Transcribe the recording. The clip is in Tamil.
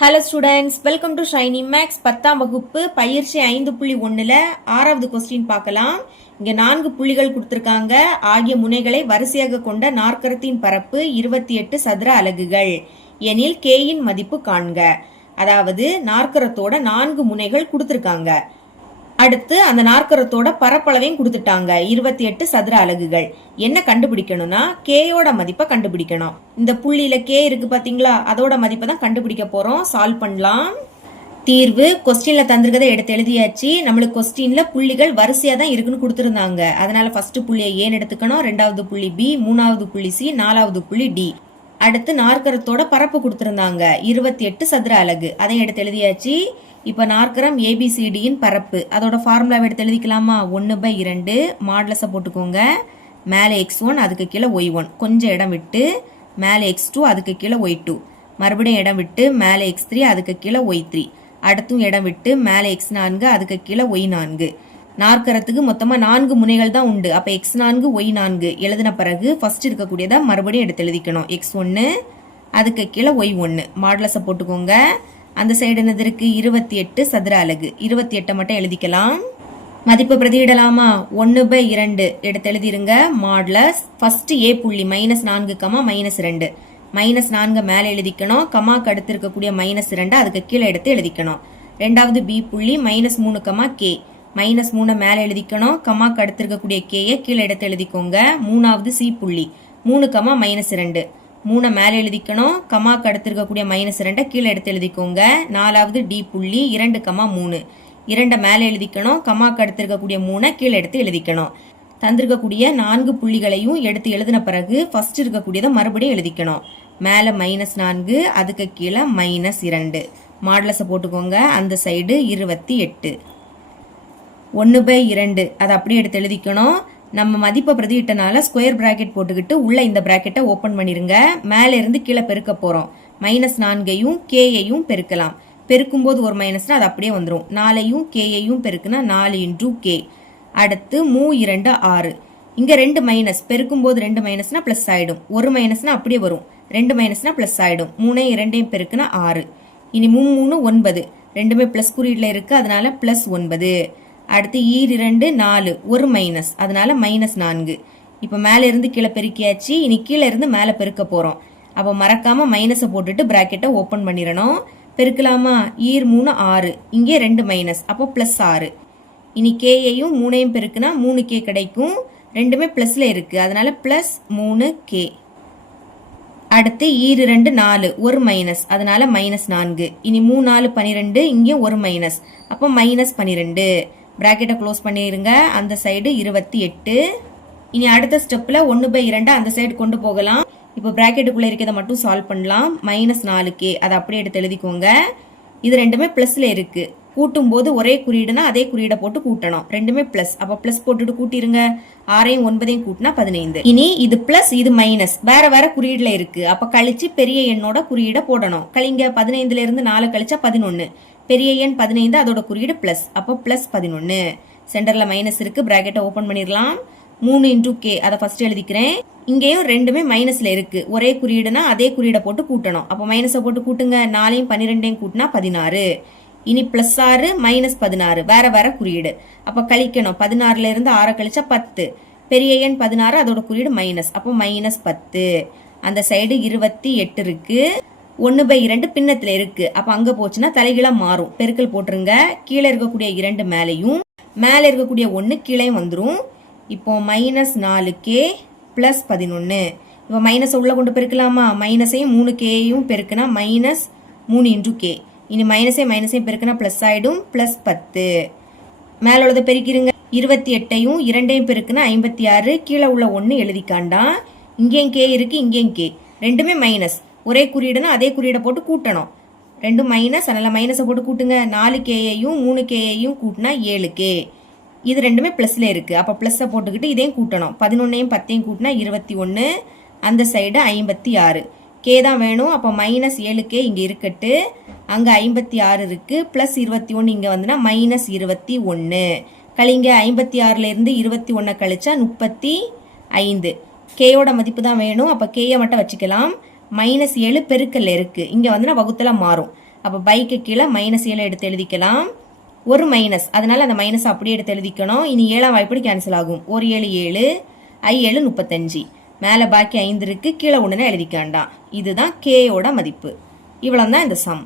Hello students, welcome to Shiny Max 10ஆம் வகுப்பு பயிற்சி 5.1ல் 6வது கொஸ்டின் பார்க்கலாம். இங்கே 4 புள்ளிகள் கொடுத்துருக்காங்க. ஆகிய முனைகளை வரிசையாக கொண்ட நாற்கரத்தின் பரப்பு 28 சதுர அலகுகள் எனில் கேயின் மதிப்பு காண்க. அதாவது நாற்கரத்தோட 4 முனைகள் கொடுத்துருக்காங்க. அடுத்து அந்த நாற்கரத்தோட பரப்பளவையும் கொடுத்துட்டாங்க, 28 சதுர அலகுகள். என்ன கண்டுபிடிக்கணும்னா கேயோட மதிப்பை கண்டுபிடிக்கணும். இந்த புள்ளியில கே இருக்கு பாத்தீங்களா, அதோட மதிப்பை தான் கண்டுபிடிக்க போறோம். சால்வ் பண்ணலாம். தீர்வு கொஸ்டின்ல தந்திருக்கதை எடுத்து எழுதியாச்சு. நம்மளுக்கு கொஸ்டின்ல புள்ளிகள் வரிசையா தான் இருக்குன்னு கொடுத்துருந்தாங்க. அதனால ஃபர்ஸ்ட் புள்ளியை ஏன்னு எடுத்துக்கணும், 2வது புள்ளி பி, 3வது புள்ளி சி, 4வது புள்ளி டி. அடுத்து நாற்கரத்தோட பரப்பு கொடுத்துருந்தாங்க 28 சதுர அலகு, அதையும் எடுத்து எழுதியாச்சு. இப்போ நாற்கரம் ஏபிசிடியின் பரப்பு, அதோட ஃபார்முலாவை எடுத்து எழுதிக்கலாமா? 1/2 மாடுலஸை போட்டுக்கோங்க. மேலே x1, அதுக்கு கீழே y1, கொஞ்சம் இடம் விட்டு மேலே x2, அதுக்கு கீழே y2, மறுபடியும் இடம் விட்டு மேலே x3, அதுக்கு கீழே y3, அடுத்தும் இடம் விட்டு மேலே x4, அதுக்கு கீழே y4. நாற்கரத்துக்கு மொத்தமாக 4 முனைகள் தான் உண்டு. அப்போ x4 y4 எழுதின பிறகு ஃபர்ஸ்ட் இருக்கக்கூடியதை மறுபடியும் எடுத்து எழுதிக்கணும். x1, அதுக்கு கீழே y1, மாடுலஸை போட்டுக்கோங்க. அந்த சைடு என்னது இருக்கு? 28 சதுர அலகு. 28 மட்டும் எழுதிக்கலாம். மதிப்பு பிரதியிடலாமா? 1/2 எடுத்து எழுதிருங்க. மாடுலஸ் ஃபர்ஸ்ட் ஏ புள்ளி -4, -2. -4 மேலே எழுதிக்கணும். கமாக்கு அடுத்து இருக்கக்கூடிய -2 அதுக்கு கீழே எடுத்து எழுதிக்கணும். ரெண்டாவது பி புள்ளி -3, கே. -3 மேலே எழுதிக்கணும். கமாக்கு அடுத்து இருக்கக்கூடிய கேயை கீழே எடுத்து எழுதிக்கோங்க. மூணாவது சி புள்ளி 3, -2. 3 மேலே எழுதிக்கணும். கமாக்கு அடுத்து இருக்கக்கூடிய -2 கீழே எடுத்து எழுதிக்கோங்க. 4வது டி புள்ளி 2, 3. 2 மேலே எழுதிக்கணும். கமாக்கு அடுத்து இருக்கக்கூடிய 3 கீழே எடுத்து எழுதிக்கணும். தந்திருக்கக்கூடிய 4 புள்ளிகளையும் எடுத்து எழுதின பிறகு ஃபர்ஸ்ட் இருக்கக்கூடியதை மறுபடியும் எழுதிக்கணும். மேலே -4, அதுக்கு கீழே -2. மாடுலஸை போட்டுக்கோங்க. அந்த சைடு 28. 1/2 அதை அப்படியே எடுத்து எழுதிக்கணும். நம்ம மதிப்பை பிரதியிட்டனால ஸ்கொயர் பிராக்கெட் போட்டுக்கிட்டு உள்ள இந்த பிராக்கெட்டை ஓப்பன் பண்ணிருங்க. மேலே இருந்து கீழே பெருக்க போறோம். -4ஐயும் கேயையும் பெருக்கலாம். பெருக்கும்போது ஒரு மைனஸ்னா அது அப்படியே வந்துடும். 4ஐயும் கேயையும் பெருக்குனா 4 × கே. அடுத்து 2 6. இங்க 2 மைனஸ், பெருக்கும்போது 2 மைனஸ்னா பிளஸ் ஆயிடும். ஒரு மைனஸ்னா அப்படியே வரும். 2 மைனஸ்னா பிளஸ் ஆயிடும். 3 2 பெருக்குனா 6. இனி 3 9, ரெண்டுமே பிளஸ் குறியீடுல இருக்கு, அதனால +9. அடுத்து 2 4, ஒரு மைனஸ், அதனால -4. இப்போ மேலே இருந்து கீழே பெருக்கியாச்சு. இனி கீழே இருந்து மேலே பெருக்க போறோம். அப்போ மறக்காம மைனஸை போட்டுட்டு பிராக்கெட்டை ஓப்பன் பண்ணிடணும். பெருக்கலாமா? 3 6, இங்கே 2 மைனஸ், அப்போ +6. இனி கேயையும் 3ஐயும் பெருக்குனா 3k கிடைக்கும். ரெண்டுமே பிளஸ்ல இருக்கு, அதனால +3k. அடுத்து 2 4, ஒரு மைனஸ், அதனால -4. இனி 3 4 12, இங்கே ஒரு மைனஸ், அப்போ -12. பிராக்கெட்டை க்ளோஸ் பண்ணிருங்க. அந்த சைடு 28. இனி அடுத்த ஸ்டெப்ல 1/2 அந்த சைடு கொண்டு போகலாம். இப்போ பிராக்கெட்டுக்குள்ள இருக்கிறத மட்டும் சால்வ் பண்ணலாம். -4k அதை அப்படியே எடுத்து எழுதிக்கோங்க. இது ரெண்டுமே பிளஸ்ல இருக்கு. கூட்டும் போது ஒரே குறியீடுனா அதே குறியீடை போட்டு கூட்டணும். ரெண்டுமே பிளஸ், அப்ப பிளஸ் போட்டுட்டு கூட்டிருங்க. 6ஐயும் 9ஐயும் கூட்டினா 15. இனி இது பிளஸ், இது மைனஸ், வேற வேற குறியீடுல இருக்கு. அப்ப கழிச்சு பெரிய எண்ணோட குறியீடை போடணும். கழிங்க. 15ல இருந்து 4 கழிச்சா 11. பெரிய எண் 15, அதோட குறியீடு பிளஸ், அப்போ +11. சென்டர்ல மைனஸ் இருக்கு, பிராக்கெட்டை ஓபன் பண்ணிடலாம். 3 × கே அதை ஃபர்ஸ்ட் எழுதிக்கிறேன். இங்கேயும் ரெண்டுமே மைனஸ்ல இருக்கு. ஒரே குறியீடுனா அதே குறியீடை போட்டு கூட்டணும். அப்போ மைனஸை போட்டு கூட்டுங்க. 4ஐயும் 12ஐயும் கூட்டினா 16. இனி +6 -16, வேற வேற குறியீடு. அப்ப கழிக்கணும். 16ல இருந்து 6 கழிச்சா 10. பெரிய எண் 16, அதோட குறியீடு மைனஸ், அப்போ -10. அந்த சைடு 28 இருக்கு. 1/2 பின்னத்துல இருக்கு. அப்ப அங்க போச்சுன்னா தலைகீழா மாறும். பெருக்கல் போட்டுருங்க. கீழே இருக்கக்கூடிய 2 மேலையும், மேல இருக்கக்கூடிய 1 கீழே வந்துரும். இப்போ -4k +11. இப்போ மைனஸ் உள்ள கொண்டு பெருக்கலாமா? மைனஸையும் 3kயையும் பெருக்குனா -3 × k. இனி மைனஸையும் பெருக்குனா பிளஸ் ஆயிடும். +10. மேல உள்ளதை பெருக்கிருங்க. 28ஐயும் 2ஐயும் பெருக்குனா 56. கீழே உள்ள 1 எழுதிக்காண்டா. இங்கேயும் கே இருக்கு, இங்கேயும் கே. ரெண்டுமே மைனஸ், ஒரே குறியீடுனா அதே குறியீடை போட்டு கூட்டணும். ரெண்டும் மைனஸ், அதனால மைனஸை போட்டு கூட்டுங்க. 4kயையும் 3kயையும் கூட்டினா 7k. இது ரெண்டுமே பிளஸ்ல இருக்கு. அப்ப பிளஸை போட்டுக்கிட்டு இதையும் கூட்டணும். 11ஐயும் 10ஐயும் கூட்டினா 21. அந்த சைடு 56. கே தான் வேணும். அப்போ -7k இங்க இருக்கட்டு. அங்க 56 இருக்கு. +21 இங்க வந்துன்னா -21. கழிங்க. 56ல இருந்து 21 கழிச்சா 35. கேயோட மதிப்பு தான் வேணும். அப்ப கேயை மட்டும் வச்சுக்கலாம். -7 பெருக்கல்ல இருக்கு. இங்க வந்து வகுத்தல மாறும். அப்போ பைக்கு கீழே -7 எடுத்து எழுதிக்கலாம். ஒரு மைனஸ், அதனால அந்த மைனஸ் அப்படியே எடுத்து எழுதிக்கணும். இனி 7ஆம் வாய்ப்படி கேன்சல் ஆகும். ஒரு 7 7, I7 35. மேலே பாக்கி 5 இருக்கு, கீழே 1ன்னு எழுதிக்க வேண்டாம். இதுதான் கேயோட மதிப்பு. இவ்வளோ தான் இந்த சம்.